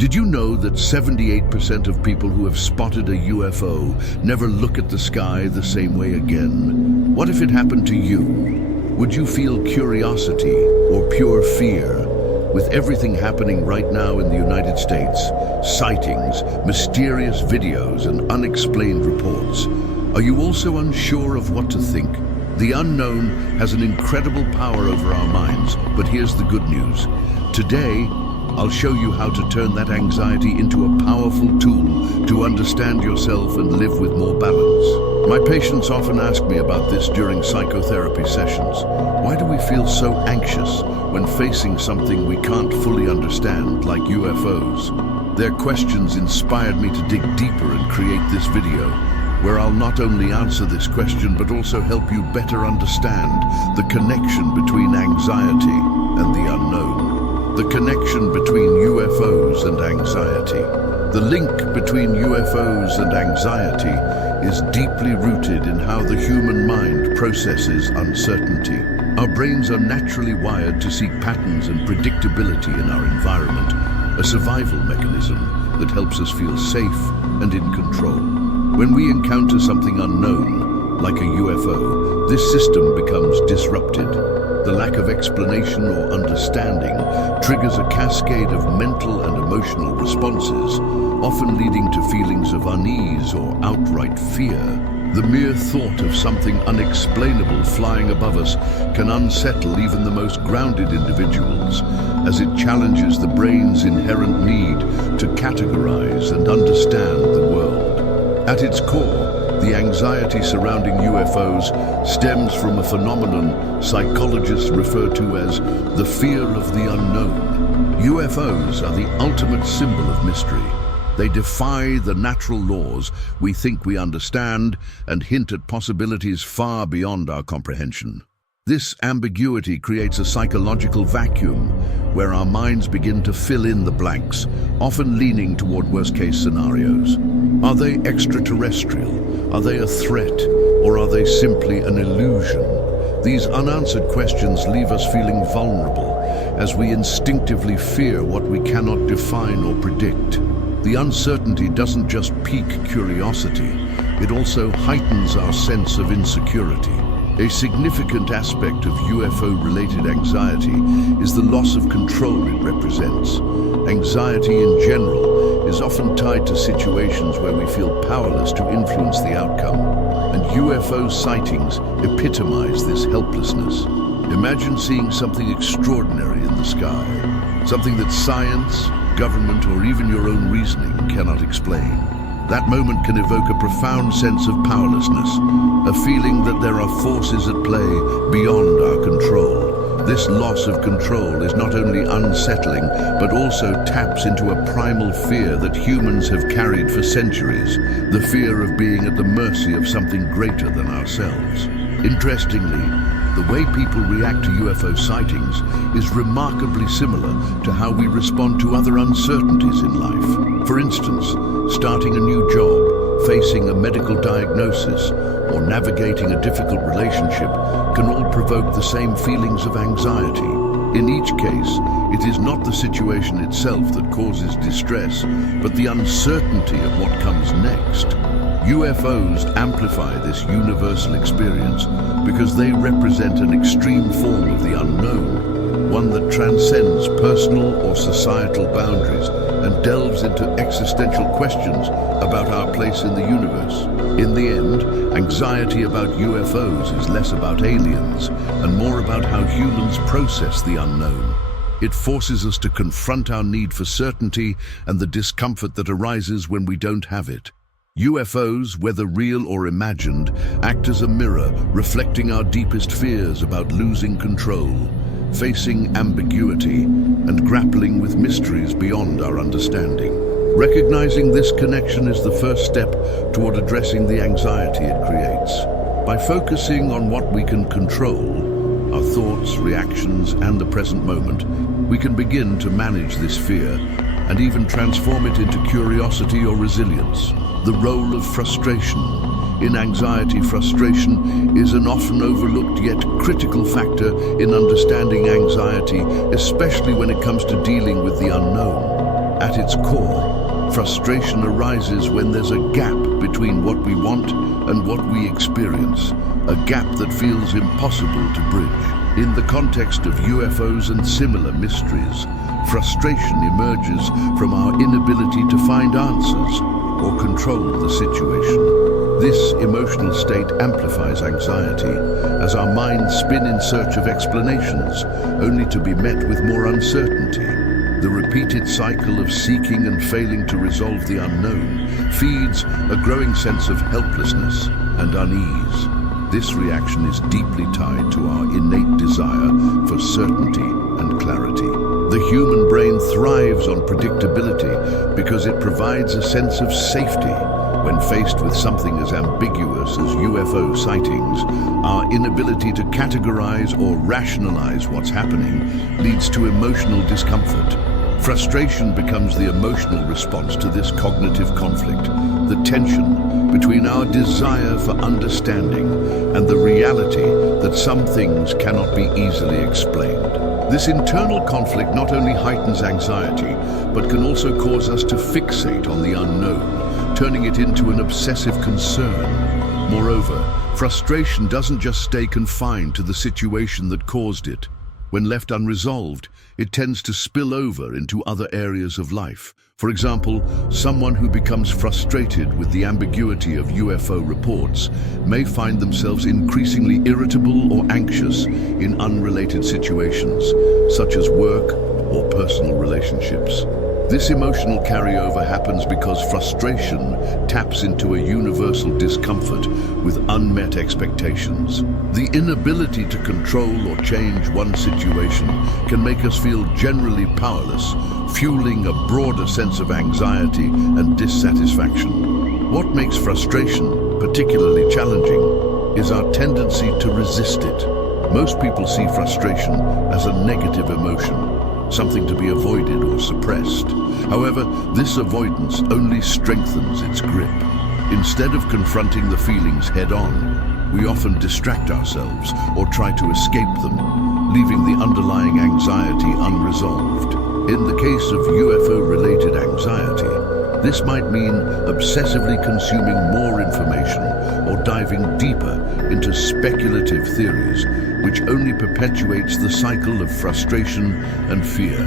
Did you know that 78% of people who have spotted a UFO never look at the sky the same way again? What if it happened to you? Would you feel curiosity or pure fear? With everything happening right now in the United States, sightings, mysterious videos, and unexplained reports, are you also unsure of what to think? The unknown has an incredible power over our minds, but here's the good news. Today, I'll show you how to turn that anxiety into a powerful tool to understand yourself and live with more balance. My patients often ask me about this during psychotherapy sessions. Why do we feel so anxious when facing something we can't fully understand, like UFOs? Their questions inspired me to dig deeper and create this video, where I'll not only answer this question, but also help you better understand the connection between anxiety and the unknown. The connection between UFOs and anxiety. The link between UFOs and anxiety is deeply rooted in how the human mind processes uncertainty. Our brains are naturally wired to seek patterns and predictability in our environment, a survival mechanism that helps us feel safe and in control. When we encounter something unknown, like a UFO, this system becomes disrupted. The lack of explanation or understanding triggers a cascade of mental and emotional responses, often leading to feelings of unease or outright fear. The mere thought of something unexplainable flying above us can unsettle even the most grounded individuals, as it challenges the brain's inherent need to categorize and understand the world. At its core, the anxiety surrounding UFOs stems from a phenomenon psychologists refer to as the fear of the unknown. UFOs are the ultimate symbol of mystery. They defy the natural laws we think we understand and hint at possibilities far beyond our comprehension. This ambiguity creates a psychological vacuum where our minds begin to fill in the blanks, often leaning toward worst-case scenarios. Are they extraterrestrial? Are they a threat? Or are they simply an illusion? These unanswered questions leave us feeling vulnerable as we instinctively fear what we cannot define or predict. The uncertainty doesn't just pique curiosity, it also heightens our sense of insecurity. A significant aspect of UFO-related anxiety is the loss of control it represents. Anxiety in general is often tied to situations where we feel powerless to influence the outcome, and UFO sightings epitomize this helplessness. Imagine seeing something extraordinary in the sky, something that science, government, or even your own reasoning cannot explain. That moment can evoke a profound sense of powerlessness, a feeling that there are forces at play beyond our control. This loss of control is not only unsettling, but also taps into a primal fear that humans have carried for centuries, the fear of being at the mercy of something greater than ourselves. Interestingly, the way people react to UFO sightings is remarkably similar to how we respond to other uncertainties in life. For instance, starting a new job, facing a medical diagnosis, or navigating a difficult relationship can all provoke the same feelings of anxiety. In each case, it is not the situation itself that causes distress, but the uncertainty of what comes next. UFOs amplify this universal experience because they represent an extreme form of the unknown, one that transcends personal or societal boundaries and delves into existential questions about our place in the universe. In the end, anxiety about UFOs is less about aliens and more about how humans process the unknown. It forces us to confront our need for certainty and the discomfort that arises when we don't have it. UFOs, whether real or imagined, act as a mirror, reflecting our deepest fears about losing control, facing ambiguity, and grappling with mysteries beyond our understanding. Recognizing this connection is the first step toward addressing the anxiety it creates. By focusing on what we can control, our thoughts, reactions, and the present moment, we can begin to manage this fear and even transform it into curiosity or resilience. The role of frustration. In anxiety, frustration is an often overlooked yet critical factor in understanding anxiety, especially when it comes to dealing with the unknown. At its core, frustration arises when there's a gap between what we want and what we experience, a gap that feels impossible to bridge. In the context of UFOs and similar mysteries, frustration emerges from our inability to find answers or control the situation. This emotional state amplifies anxiety as our minds spin in search of explanations, only to be met with more uncertainty. The repeated cycle of seeking and failing to resolve the unknown feeds a growing sense of helplessness and unease. This reaction is deeply tied to our innate desire for certainty and clarity. The human brain thrives on predictability because it provides a sense of safety. When faced with something as ambiguous as UFO sightings, our inability to categorize or rationalize what's happening leads to emotional discomfort. Frustration becomes the emotional response to this cognitive conflict, the tension between our desire for understanding and the reality that some things cannot be easily explained. This internal conflict not only heightens anxiety, but can also cause us to fixate on the unknown, turning it into an obsessive concern. Moreover, frustration doesn't just stay confined to the situation that caused it. When left unresolved, it tends to spill over into other areas of life. For example, someone who becomes frustrated with the ambiguity of UFO reports may find themselves increasingly irritable or anxious in unrelated situations, such as work or personal relationships. This emotional carryover happens because frustration taps into a universal discomfort with unmet expectations. The inability to control or change one situation can make us feel generally powerless, fueling a broader sense of anxiety and dissatisfaction. What makes frustration particularly challenging is our tendency to resist it. Most people see frustration as a negative emotion, something to be avoided or suppressed. However, this avoidance only strengthens its grip. Instead of confronting the feelings head-on, we often distract ourselves or try to escape them, leaving the underlying anxiety unresolved. In the case of UFO-related anxiety, this might mean obsessively consuming more information or diving deeper into speculative theories, which only perpetuates the cycle of frustration and fear.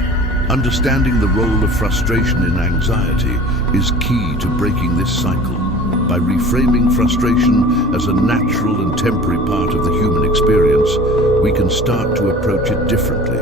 Understanding the role of frustration in anxiety is key to breaking this cycle. By reframing frustration as a natural and temporary part of the human experience, we can start to approach it differently.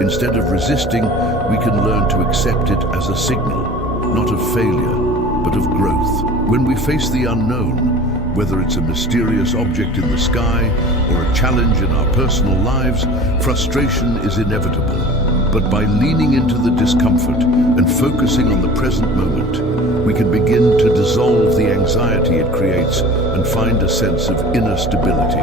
Instead of resisting, we can learn to accept it as a signal, not of failure, but of growth. When we face the unknown, whether it's a mysterious object in the sky or a challenge in our personal lives, frustration is inevitable. But by leaning into the discomfort and focusing on the present moment, we can begin to dissolve the anxiety it creates and find a sense of inner stability.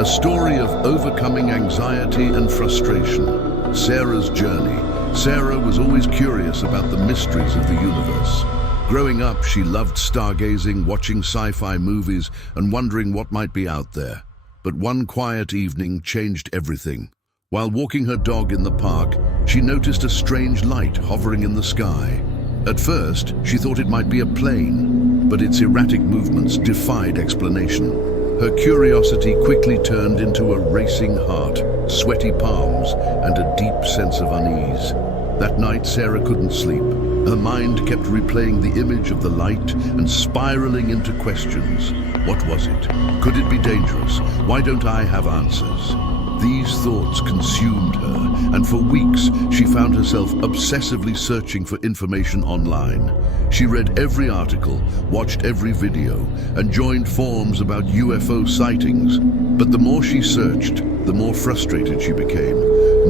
A story of overcoming anxiety and frustration. Sarah's journey. Sarah was always curious about the mysteries of the universe. Growing up, she loved stargazing, watching sci-fi movies, and wondering what might be out there. But one quiet evening changed everything. While walking her dog in the park, she noticed a strange light hovering in the sky. At first, she thought it might be a plane, but its erratic movements defied explanation. Her curiosity quickly turned into a racing heart, sweaty palms, and a deep sense of unease. That night, Sarah couldn't sleep. Her mind kept replaying the image of the light and spiraling into questions. What was it? Could it be dangerous? Why don't I have answers? These thoughts consumed her, and for weeks she found herself obsessively searching for information online. She read every article, watched every video, and joined forums about UFO sightings. But the more she searched, the more frustrated she became.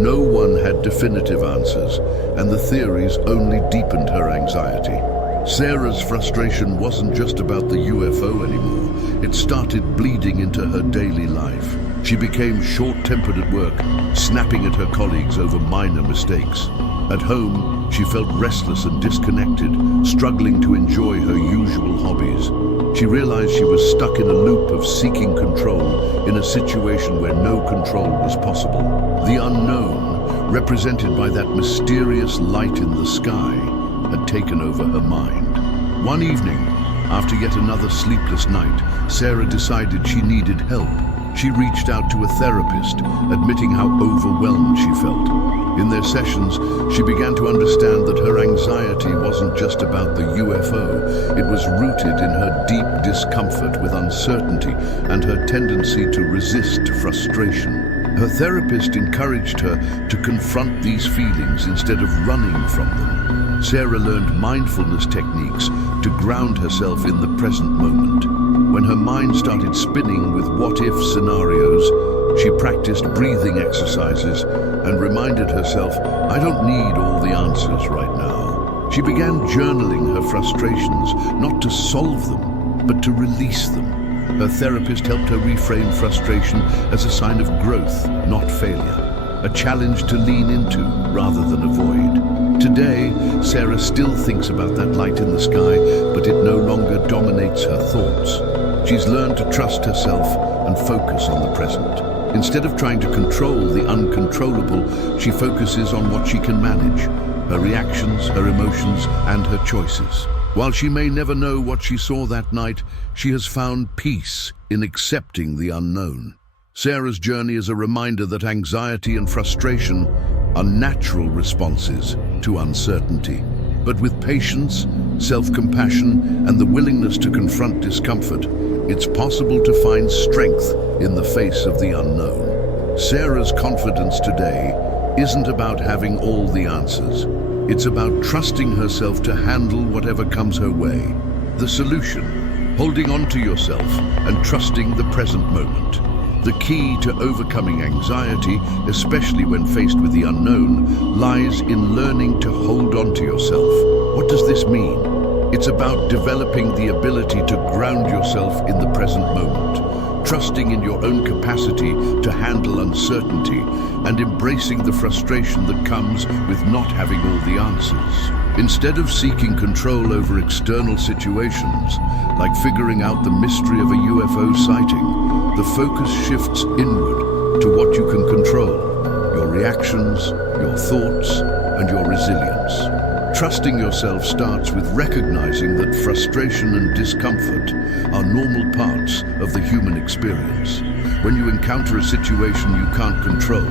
No one had definitive answers, and the theories only deepened her anxiety. Sarah's frustration wasn't just about the UFO anymore. It started bleeding into her daily life. She became short-tempered at work, snapping at her colleagues over minor mistakes. At home, she felt restless and disconnected, struggling to enjoy her usual hobbies. She realized she was stuck in a loop of seeking control in a situation where no control was possible. The unknown, represented by that mysterious light in the sky, had taken over her mind. One evening, after yet another sleepless night, Sarah decided she needed help. She reached out to a therapist, admitting how overwhelmed she felt. In their sessions, she began to understand that her anxiety wasn't just about the UFO. It was rooted in her deep discomfort with uncertainty and her tendency to resist frustration. Her therapist encouraged her to confront these feelings instead of running from them. Sarah learned mindfulness techniques to ground herself in the present moment. When her mind started spinning with what-if scenarios, she practiced breathing exercises and reminded herself, I don't need all the answers right now. She began journaling her frustrations, not to solve them, but to release them. Her therapist helped her reframe frustration as a sign of growth, not failure, a challenge to lean into rather than avoid. Today, Sarah still thinks about that light in the sky, but it no longer dominates her thoughts. She's learned to trust herself and focus on the present. Instead of trying to control the uncontrollable, she focuses on what she can manage, her reactions, her emotions, and her choices. While she may never know what she saw that night, she has found peace in accepting the unknown. Sarah's journey is a reminder that anxiety and frustration are natural responses to uncertainty. But with patience, self-compassion, and the willingness to confront discomfort, it's possible to find strength in the face of the unknown. Sarah's confidence today isn't about having all the answers. It's about trusting herself to handle whatever comes her way. The solution, holding on to yourself and trusting the present moment. The key to overcoming anxiety, especially when faced with the unknown, lies in learning to hold on to yourself. What does this mean? It's about developing the ability to ground yourself in the present moment, trusting in your own capacity to handle uncertainty, and embracing the frustration that comes with not having all the answers. Instead of seeking control over external situations, like figuring out the mystery of a UFO sighting, the focus shifts inward to what you can control: your reactions, your thoughts, and your resilience. Trusting yourself starts with recognizing that frustration and discomfort are normal parts of the human experience. When you encounter a situation you can't control,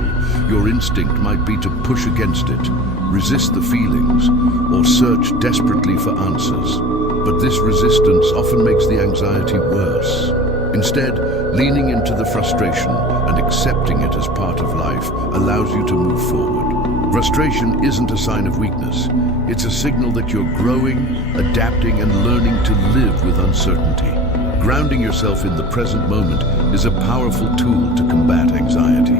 your instinct might be to push against it, resist the feelings, or search desperately for answers. But this resistance often makes the anxiety worse. Instead, leaning into the frustration and accepting it as part of life allows you to move forward. Frustration isn't a sign of weakness. It's a signal that you're growing, adapting, and learning to live with uncertainty. Grounding yourself in the present moment is a powerful tool to combat anxiety.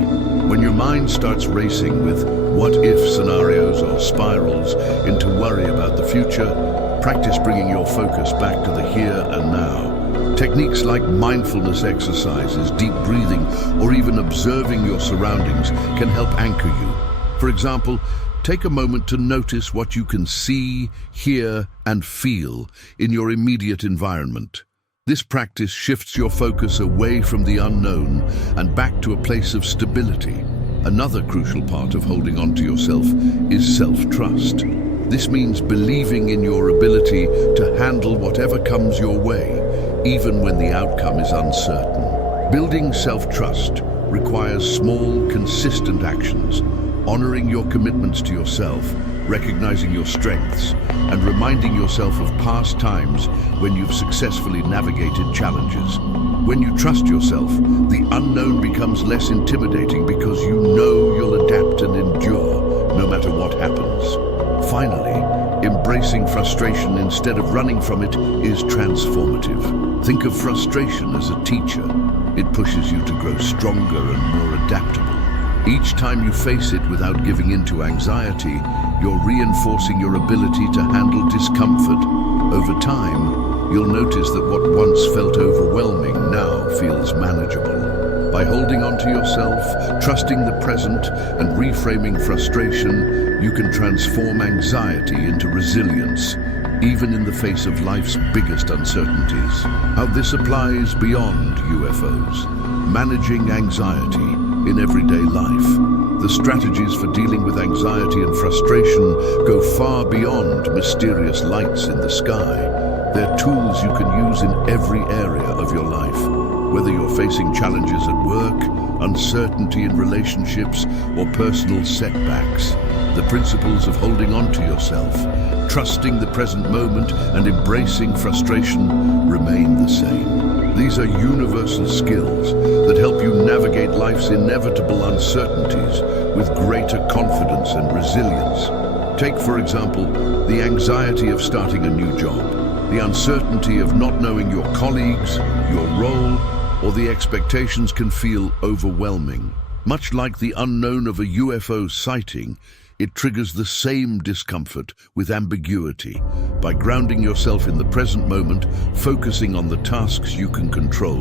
When your mind starts racing with what-if scenarios or spirals into worry about the future, practice bringing your focus back to the here and now. Techniques like mindfulness exercises, deep breathing, or even observing your surroundings can help anchor you. For example, take a moment to notice what you can see, hear, and feel in your immediate environment. This practice shifts your focus away from the unknown and back to a place of stability. Another crucial part of holding on to yourself is self-trust. This means believing in your ability to handle whatever comes your way, even when the outcome is uncertain. Building self-trust requires small, consistent actions, honoring your commitments to yourself, recognizing your strengths, and reminding yourself of past times when you've successfully navigated challenges. When you trust yourself, the unknown becomes less intimidating because you know you'll adapt and endure no matter what happens. Finally, embracing frustration instead of running from it is transformative. Think of frustration as a teacher. It pushes you to grow stronger and more adaptable. Each time you face it without giving in to anxiety, you're reinforcing your ability to handle discomfort. Over time, you'll notice that what once felt overwhelming now feels manageable. By holding on to yourself, trusting the present, and reframing frustration, you can transform anxiety into resilience, even in the face of life's biggest uncertainties. How this applies beyond UFOs. Managing anxiety in everyday life. The strategies for dealing with anxiety and frustration go far beyond mysterious lights in the sky. They're tools you can use in every area of your life. Whether you're facing challenges at work, uncertainty in relationships, or personal setbacks, the principles of holding on to yourself, trusting the present moment, and embracing frustration remain the same. These are universal skills that help you navigate life's inevitable uncertainties with greater confidence and resilience. Take, for example, the anxiety of starting a new job, the uncertainty of not knowing your colleagues, your role, or the expectations can feel overwhelming. Much like the unknown of a UFO sighting, it triggers the same discomfort with ambiguity. By grounding yourself in the present moment, focusing on the tasks you can control,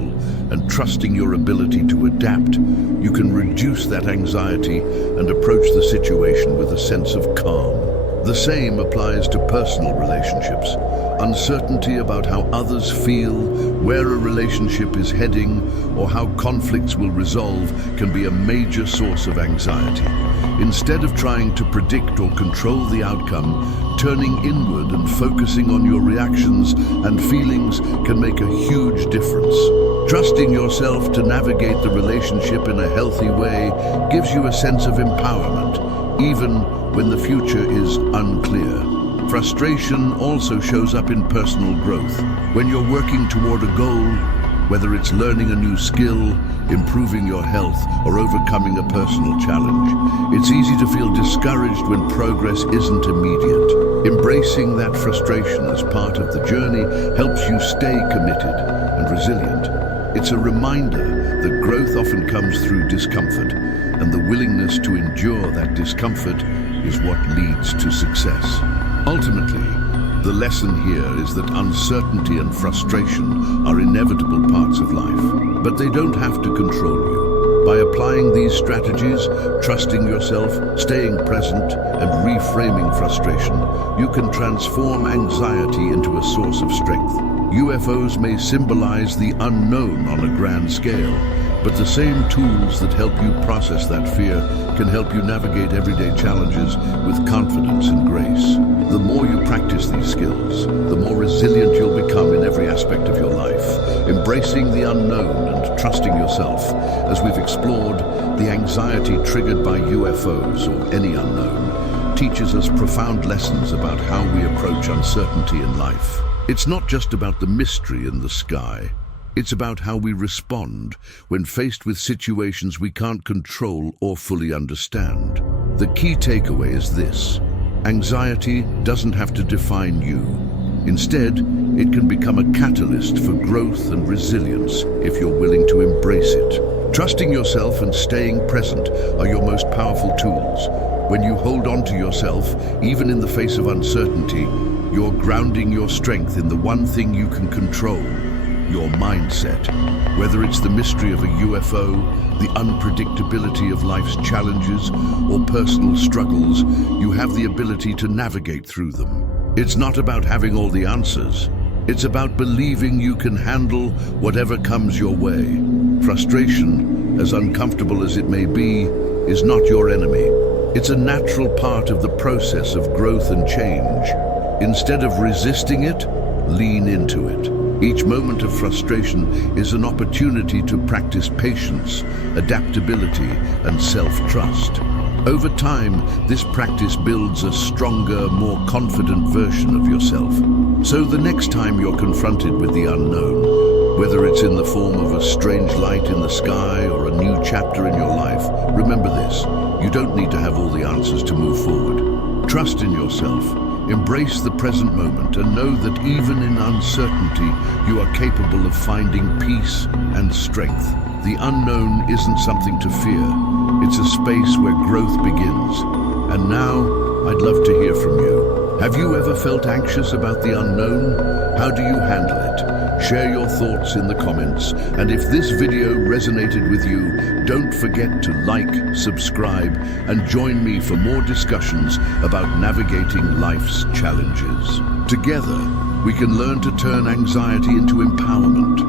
and trusting your ability to adapt, you can reduce that anxiety and approach the situation with a sense of calm. The same applies to personal relationships. Uncertainty about how others feel, where a relationship is heading, or how conflicts will resolve can be a major source of anxiety. Instead of trying to predict or control the outcome, turning inward and focusing on your reactions and feelings can make a huge difference. Trusting yourself to navigate the relationship in a healthy way gives you a sense of empowerment, even when the future is unclear. Frustration also shows up in personal growth. When you're working toward a goal, whether it's learning a new skill, improving your health, or overcoming a personal challenge, it's easy to feel discouraged when progress isn't immediate. Embracing that frustration as part of the journey helps you stay committed and resilient. It's a reminder that growth often comes through discomfort, and the willingness to endure that discomfort is what leads to success. Ultimately, the lesson here is that uncertainty and frustration are inevitable parts of life, but they don't have to control you. By applying these strategies, trusting yourself, staying present, and reframing frustration, you can transform anxiety into a source of strength. UFOs may symbolize the unknown on a grand scale, but the same tools that help you process that fear can help you navigate everyday challenges with confidence and grace. The more you practice these skills, the more resilient you'll become in every aspect of your life, embracing the unknown and trusting yourself. As we've explored, the anxiety triggered by UFOs or any unknown teaches us profound lessons about how we approach uncertainty in life. It's not just about the mystery in the sky. It's about how we respond when faced with situations we can't control or fully understand. The key takeaway is this: anxiety doesn't have to define you. Instead, it can become a catalyst for growth and resilience if you're willing to embrace it. Trusting yourself and staying present are your most powerful tools. When you hold on to yourself, even in the face of uncertainty, you're grounding your strength in the one thing you can control: your mindset. Whether it's the mystery of a UFO, the unpredictability of life's challenges, or personal struggles, you have the ability to navigate through them. It's not about having all the answers. It's about believing you can handle whatever comes your way. Frustration, as uncomfortable as it may be, is not your enemy. It's a natural part of the process of growth and change. Instead of resisting it, lean into it. Each moment of frustration is an opportunity to practice patience, adaptability, and self-trust. Over time, this practice builds a stronger, more confident version of yourself. So the next time you're confronted with the unknown, whether it's in the form of a strange light in the sky or a new chapter in your life, remember this: you don't need to have all the answers to move forward. Trust in yourself. Embrace the present moment and know that even in uncertainty, you are capable of finding peace and strength. The unknown isn't something to fear. It's a space where growth begins. And now, I'd love to hear from you. Have you ever felt anxious about the unknown? How do you handle it? Share your thoughts in the comments. And if this video resonated with you, don't forget to like, subscribe, and join me for more discussions about navigating life's challenges. Together, we can learn to turn anxiety into empowerment.